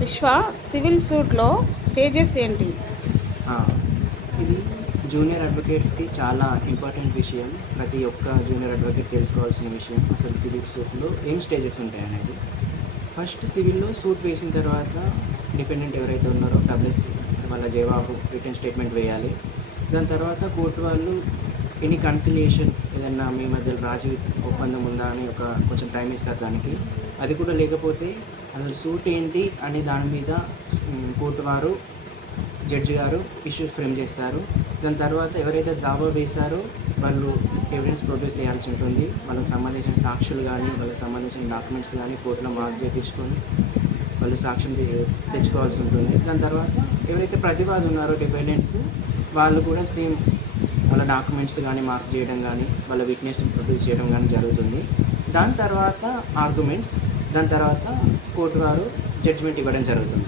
విశ్వ civil సూట్లో stages ఏంటి? ఆ, ఇది జూనియర్ అడ్వకేట్స్కి చాలా ఇంపార్టెంట్ విషయం. ప్రతి ఒక్క జూనియర్ అడ్వకేట్ తెలుసుకోవాల్సిన విషయం. అసలు సివిల్ సూట్లో ఏం స్టేజెస్ ఉంటాయి అనేది. ఫస్ట్ సివిల్లో సూట్ వేసిన తర్వాత డిఫెండెంట్ ఎవరైతే ఉన్నారో డబ్ల్యూఎస్ వాళ్ళ జవాబు రిటర్న్ స్టేట్మెంట్ వేయాలి. దాని తర్వాత కోర్టు వాళ్ళు ఎనీ కన్సిలియేషన్ ఏదన్నా మీ మధ్య రాజీ ఒప్పందం ఉందా అని కొంచెం టైం ఇస్తారు దానికి. అది కూడా లేకపోతే అసలు సూట్ ఏంటి అనే దాని మీద కోర్టు వారు జడ్జి గారు ఇష్యూస్ ఫ్రేమ్ చేస్తారు. దాని తర్వాత ఎవరైతే దావా వేశారో వాళ్ళు ఎవిడెన్స్ ప్రొడ్యూస్ చేయాల్సి ఉంటుంది. వాళ్ళకి సంబంధించిన సాక్షులు కానీ వాళ్ళకి సంబంధించిన డాక్యుమెంట్స్ కానీ కోర్టులో మార్క్ చేయించుకొని వాళ్ళు సాక్ష్యం తెచ్చుకోవాల్సి ఉంటుంది. దాని తర్వాత ఎవరైతే ప్రతివాది ఉన్నారో డిపెండెంట్స్ వాళ్ళు కూడా సేమ్ వాళ్ళ డాక్యుమెంట్స్ కానీ మార్క్ చేయడం కానీ వాళ్ళ విట్నెస్ ప్రొడ్యూస్ చేయడం కానీ జరుగుతుంది. దాని తర్వాత ఆర్గ్యుమెంట్స్, దాని తర్వాత కోర్టు వారు జడ్జిమెంట్ ఇవ్వడం జరుగుతుంది.